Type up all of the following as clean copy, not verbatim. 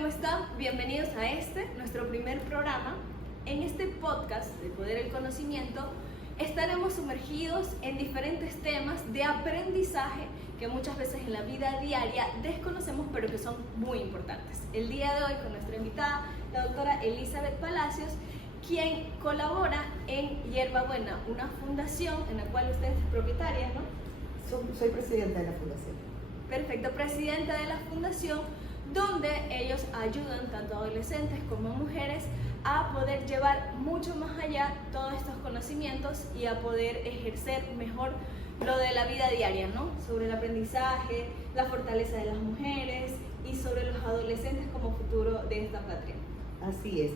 ¿cómo están? Bienvenidos a nuestro primer programa. En este podcast de Poder el Conocimiento estaremos sumergidos en diferentes temas de aprendizaje que muchas veces en la vida diaria desconocemos, pero que son muy importantes. El día de hoy con nuestra invitada, la doctora Elizabeth Palacios, quien colabora en Hierba Buena, una fundación en la cual usted es propietaria, ¿no? Soy presidenta de la fundación. Perfecto, presidenta de la fundación, donde ellos ayudan tanto a adolescentes como a mujeres a poder llevar mucho más allá todos estos conocimientos y a poder ejercer mejor lo de la vida diaria, ¿no? Sobre el aprendizaje, la fortaleza de las mujeres y sobre los adolescentes como futuro de esta patria. Así es,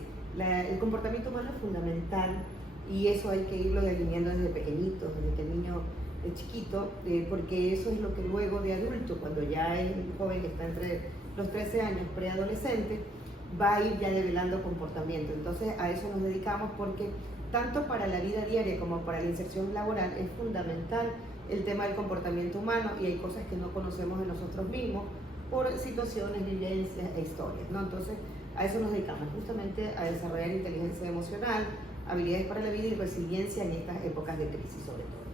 el comportamiento humano es fundamental y eso hay que irlo alineando desde pequeñitos, desde que el niño es chiquito, porque eso es lo que luego de adulto, cuando ya es un joven que está entre los 13 años, preadolescente, va a ir ya develando comportamiento. Entonces a eso nos dedicamos porque tanto para la vida diaria como para la inserción laboral es fundamental el tema del comportamiento humano y hay cosas que no conocemos de nosotros mismos por situaciones, vivencias e historias, ¿no? Entonces a eso nos dedicamos, justamente a desarrollar inteligencia emocional, habilidades para la vida y resiliencia en estas épocas de crisis sobre todo.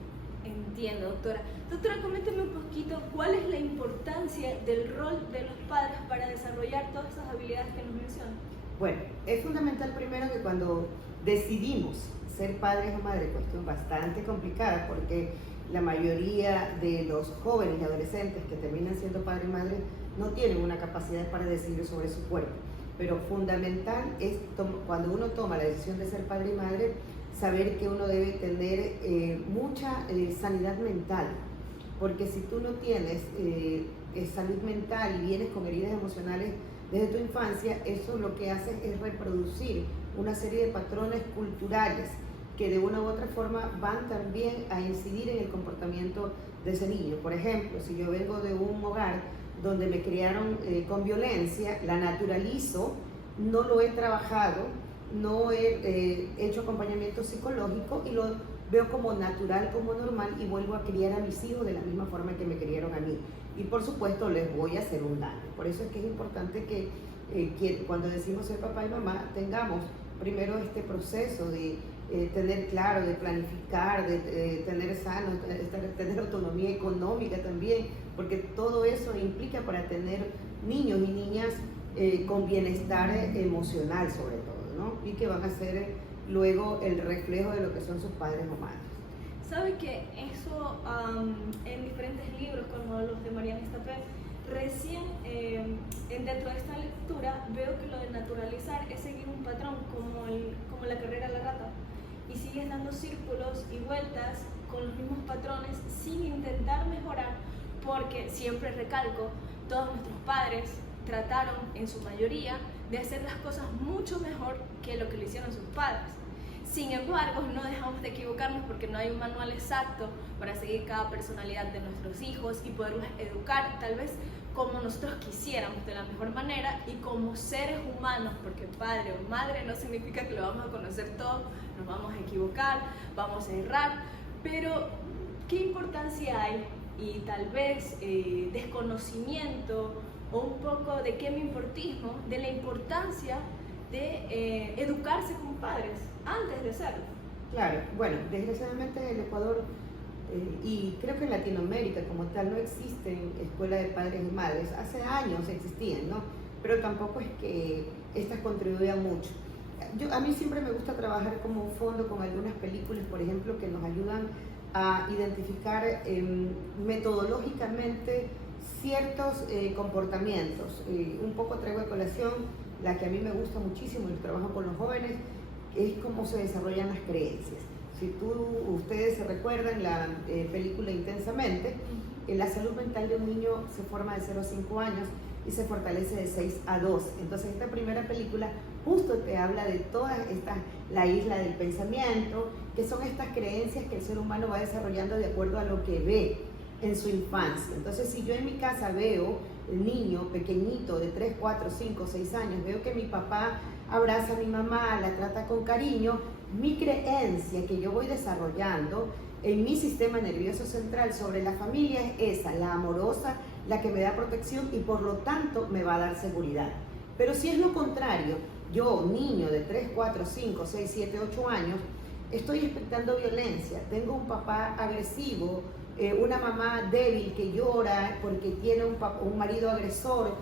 Entiendo, doctora. Doctora, coménteme un poquito cuál es la importancia del rol de los padres para desarrollar todas esas habilidades que nos mencionan. Bueno, es fundamental primero que cuando decidimos ser padres o madres, cuestión bastante complicada porque la mayoría de los jóvenes y adolescentes que terminan siendo padres y madres no tienen una capacidad para decidir sobre su cuerpo. Pero fundamental es cuando uno toma la decisión de ser padre y madre, saber que uno debe tener mucha sanidad mental, porque si tú no tienes salud mental y vienes con heridas emocionales desde tu infancia, eso lo que hace es reproducir una serie de patrones culturales que de una u otra forma van también a incidir en el comportamiento de ese niño. Por ejemplo, si yo vengo de un hogar donde me criaron con violencia, la naturalizo, no lo he trabajado, no he hecho acompañamiento psicológico y lo veo como natural, como normal y vuelvo a criar a mis hijos de la misma forma que me criaron a mí. Y por supuesto les voy a hacer un daño. Por eso es que es importante que cuando decimos ser papá y mamá tengamos primero este proceso de tener claro, de planificar, de tener sano, tener autonomía económica también, porque todo eso implica para tener niños y niñas con bienestar emocional sobre todo, ¿no? Y que van a ser luego el reflejo de lo que son sus padres o madres. ¿Sabe que eso en diferentes libros como los de Mariana Estapé, recién dentro de esta lectura veo que lo de naturalizar es seguir un patrón como la carrera a la rata y sigues dando círculos y vueltas con los mismos patrones sin intentar mejorar, porque siempre recalco, todos nuestros padres trataron en su mayoría de hacer las cosas mucho mejor que lo que le hicieron sus padres. Sin embargo, no dejamos de equivocarnos porque no hay un manual exacto para seguir cada personalidad de nuestros hijos y poderlos educar tal vez como nosotros quisiéramos, de la mejor manera y como seres humanos, porque padre o madre no significa que lo vamos a conocer todo, nos vamos a equivocar, vamos a errar, pero ¿qué importancia hay? Y tal vez desconocimiento o un poco de qué me importismo, de la importancia de educarse como padres antes de hacerlo. Claro, bueno, desgraciadamente en el Ecuador y creo que en Latinoamérica como tal no existen escuelas de padres y madres. Hace años existían, ¿no? Pero tampoco es que estas contribuyan mucho. A mí siempre me gusta trabajar como un fondo con algunas películas, por ejemplo, que nos ayudan a identificar metodológicamente ciertos comportamientos. Un poco traigo a colación la que a mí me gusta muchísimo y trabajo con los jóvenes, es cómo se desarrollan las creencias. Si ustedes se recuerdan la película Intensamente, la salud mental de un niño se forma de 0 a 5 años y se fortalece de 6 a 12. Entonces esta primera película justo te habla de toda la isla del pensamiento, que son estas creencias que el ser humano va desarrollando de acuerdo a lo que ve en su infancia. Entonces si yo en mi casa veo el niño pequeñito de 3, 4, 5, 6 años, veo que mi papá abraza a mi mamá, la trata con cariño, mi creencia que yo voy desarrollando en mi sistema nervioso central sobre la familia es esa, la amorosa, la que me da protección y por lo tanto me va a dar seguridad. Pero si es lo contrario, yo, niño de 3, 4, 5, 6, 7, 8 años, estoy expectando violencia, tengo un papá agresivo, una mamá débil que llora porque tiene un marido agresor,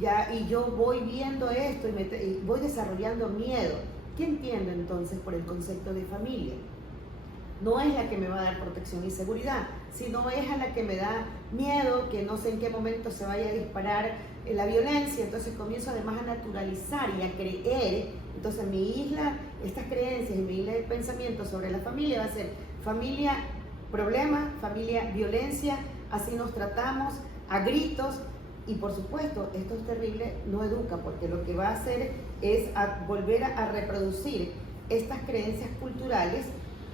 ya, y yo voy viendo esto y voy desarrollando miedo. ¿Qué entiendo entonces por el concepto de familia? No es la que me va a dar protección y seguridad, sino es a la que me da miedo, que no sé en qué momento se vaya a disparar la violencia. Entonces comienzo además a naturalizar y a creer. Entonces mi isla, estas creencias y mi isla de pensamiento sobre la familia va a ser familia problema, familia violencia, así nos tratamos a gritos. Y por supuesto, esto es terrible, no educa, porque lo que va a hacer es volver a reproducir estas creencias culturales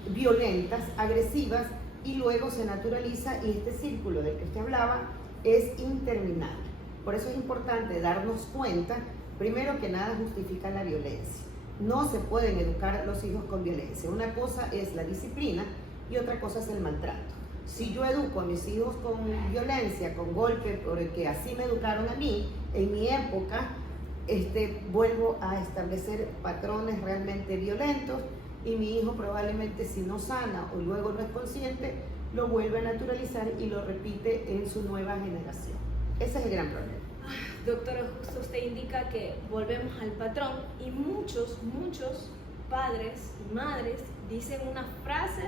violentas, agresivas, y luego se naturaliza, y este círculo del que usted hablaba es interminable. Por eso es importante darnos cuenta, primero, que nada justifica la violencia. No se pueden educar los hijos con violencia. Una cosa es la disciplina y otra cosa es el maltrato. Si yo educo a mis hijos con violencia, con golpe, porque así me educaron a mí, en mi época, vuelvo a establecer patrones realmente violentos, y mi hijo probablemente, si no sana o luego no es consciente, lo vuelve a naturalizar y lo repite en su nueva generación. Ese es el gran problema. Doctora, justo usted indica que volvemos al patrón, y muchos padres y madres dicen una frase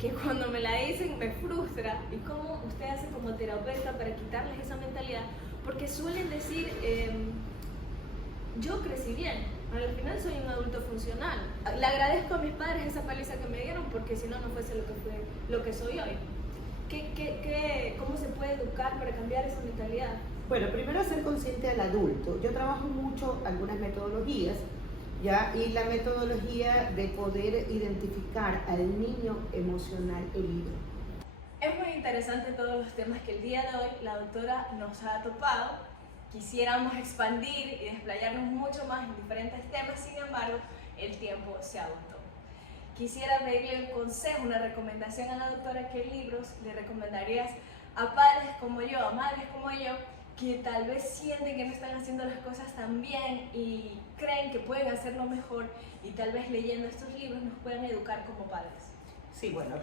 que cuando me la dicen me frustra. ¿Y cómo usted hace como terapeuta para quitarles esa mentalidad? Porque suelen decir, yo crecí bien, al final soy un adulto funcional. Le agradezco a mis padres esa paliza que me dieron, porque si no, no fuese lo que soy hoy. ¿Cómo se puede educar para cambiar esa mentalidad? Bueno, primero ser consciente al adulto. Yo trabajo mucho algunas metodologías, ¿ya? Y la metodología de poder identificar al niño emocional herido. Es muy interesante todos los temas que el día de hoy la doctora nos ha topado. Quisiéramos expandir y desplayarnos mucho más en diferentes temas, sin embargo, el tiempo se agotó. Quisiera pedirle un consejo, una recomendación a la doctora. ¿Qué libros le recomendarías a padres como yo, a madres como yo, que tal vez sienten que no están haciendo las cosas tan bien y creen que pueden hacerlo mejor, y tal vez leyendo estos libros nos puedan educar como padres? Sí, bueno,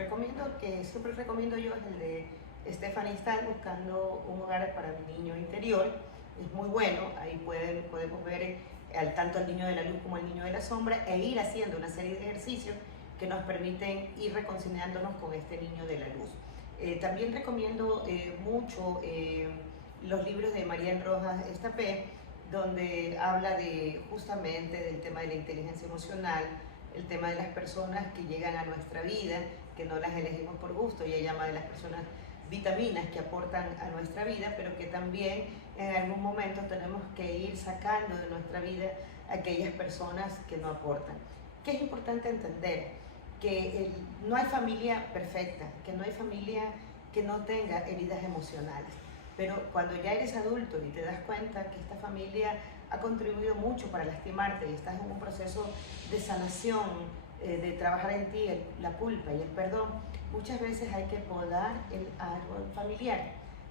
siempre recomiendo yo es el de Stephanie Stahl, Buscando un hogar para mi niño interior. Es muy bueno, ahí podemos ver tanto al niño de la luz como al niño de la sombra, e ir haciendo una serie de ejercicios que nos permiten ir reconciliándonos con este niño de la luz. También recomiendo mucho los libros de Marian Rojas Estapé, donde habla justamente del tema de la inteligencia emocional, el tema de las personas que llegan a nuestra vida, que no las elegimos por gusto. Ella llama de las personas vitaminas que aportan a nuestra vida, pero que también en algún momento tenemos que ir sacando de nuestra vida aquellas personas que no aportan. Que es importante entender que no hay familia perfecta, que no hay familia que no tenga heridas emocionales, pero cuando ya eres adulto y te das cuenta que esta familia ha contribuido mucho para lastimarte y estás en un proceso de sanación, de trabajar en ti la culpa y el perdón, muchas veces hay que podar el árbol familiar.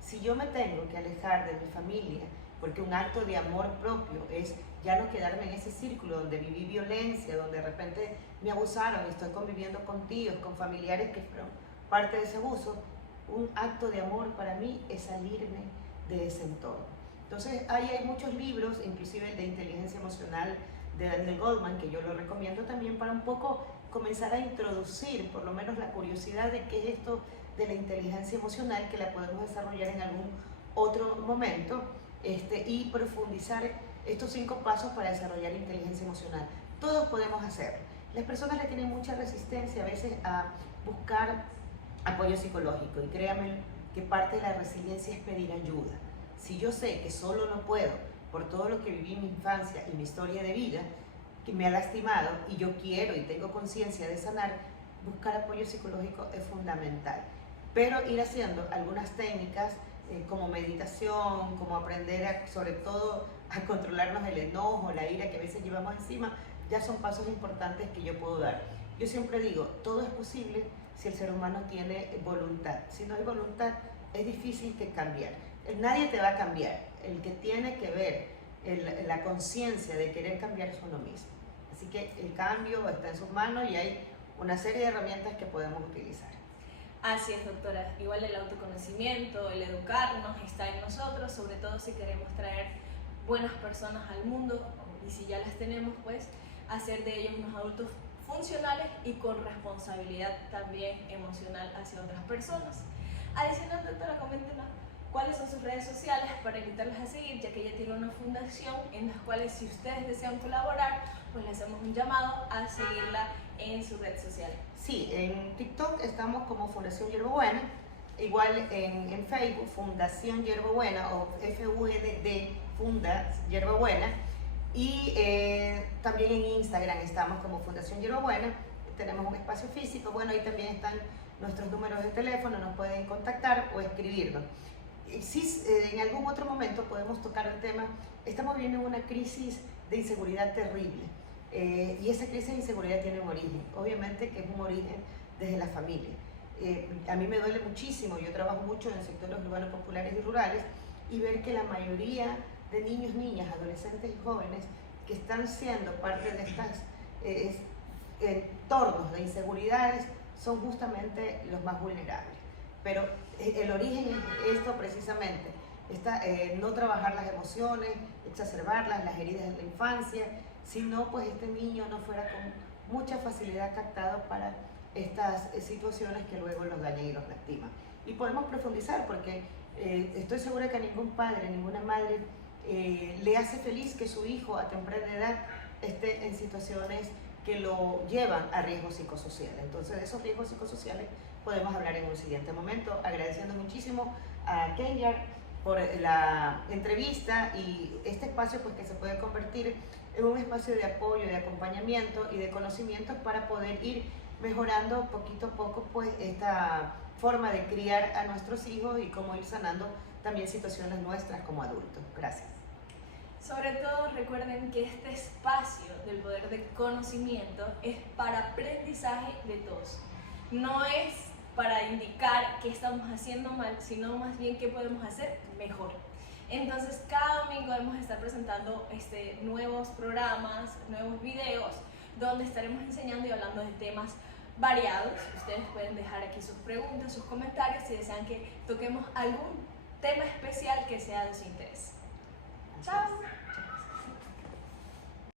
Si yo me tengo que alejar de mi familia, porque un acto de amor propio es ya no quedarme en ese círculo donde viví violencia, donde de repente me abusaron y estoy conviviendo con tíos, con familiares que fueron parte de ese abuso, un acto de amor para mí es salirme de ese entorno. Entonces ahí hay muchos libros, inclusive el de inteligencia emocional de Daniel Goleman, que yo lo recomiendo también para un poco comenzar a introducir por lo menos la curiosidad de qué es esto de la inteligencia emocional, que la podemos desarrollar en algún otro momento, y profundizar estos 5 pasos para desarrollar inteligencia emocional. Todos podemos hacerlo. Las personas le tienen mucha resistencia a veces a buscar apoyo psicológico, y créanme que parte de la resiliencia es pedir ayuda. Si yo sé que solo no puedo por todo lo que viví en mi infancia y mi historia de vida, que me ha lastimado, y yo quiero y tengo conciencia de sanar, buscar apoyo psicológico es fundamental. Pero ir haciendo algunas técnicas como meditación, como aprender sobre todo a controlarnos el enojo, la ira que a veces llevamos encima, ya son pasos importantes que yo puedo dar. Yo siempre digo, todo es posible si el ser humano tiene voluntad. Si no hay voluntad, es difícil que cambiar. Nadie te va a cambiar. El que tiene que ver la conciencia de querer cambiar es uno mismo. Así que el cambio está en sus manos y hay una serie de herramientas que podemos utilizar. Así es, doctora. Igual el autoconocimiento, el educarnos está en nosotros, sobre todo si queremos traer buenas personas al mundo, y si ya las tenemos, pues hacer de ellos unos adultos funcionales y con responsabilidad también emocional hacia otras personas. Adicional, doctora, coméntenos cuáles son sus redes sociales para invitarlas a seguir, ya que ella tiene una fundación en las cuales, si ustedes desean colaborar, pues le hacemos un llamado a seguirla en su red social. Sí, en TikTok estamos como Fundación Hierbabuena, igual en Facebook, Fundación Hierbabuena o FUND Funda Hierbabuena, y también en Instagram estamos como Fundación Hierbabuena. Tenemos un espacio físico, bueno, ahí también están nuestros números de teléfono, nos pueden contactar o escribirnos. Si en algún otro momento podemos tocar el tema, estamos viviendo una crisis de inseguridad terrible, y esa crisis de inseguridad tiene un origen, obviamente que es un origen desde la familia. A mí me duele muchísimo, yo trabajo mucho en sectores urbanos, populares y rurales, y ver que la mayoría de niños, niñas, adolescentes y jóvenes que están siendo parte de estos entornos de inseguridades son justamente los más vulnerables. Pero el origen es esto precisamente, no trabajar las emociones, exacerbarlas, las heridas de la infancia, sino pues este niño no fuera con mucha facilidad captado para estas situaciones que luego los dañan y los lastiman. Y podemos profundizar porque estoy segura que a ningún padre, ninguna madre le hace feliz que su hijo a temprana edad esté en situaciones que lo llevan a riesgos psicosociales. Entonces, de esos riesgos psicosociales podemos hablar en un siguiente momento, agradeciendo muchísimo a Kenyar por la entrevista y este espacio pues que se puede convertir en un espacio de apoyo, de acompañamiento y de conocimiento para poder ir mejorando poquito a poco pues esta forma de criar a nuestros hijos y cómo ir sanando también situaciones nuestras como adultos. Gracias. Sobre todo recuerden que este espacio del poder de conocimiento es para aprendizaje de todos. No es para indicar qué estamos haciendo mal, sino más bien qué podemos hacer mejor. Entonces cada domingo vamos a estar presentando nuevos programas, nuevos videos, donde estaremos enseñando y hablando de temas variados. Ustedes pueden dejar aquí sus preguntas, sus comentarios si desean que toquemos algún tema especial que sea de su interés. Chao.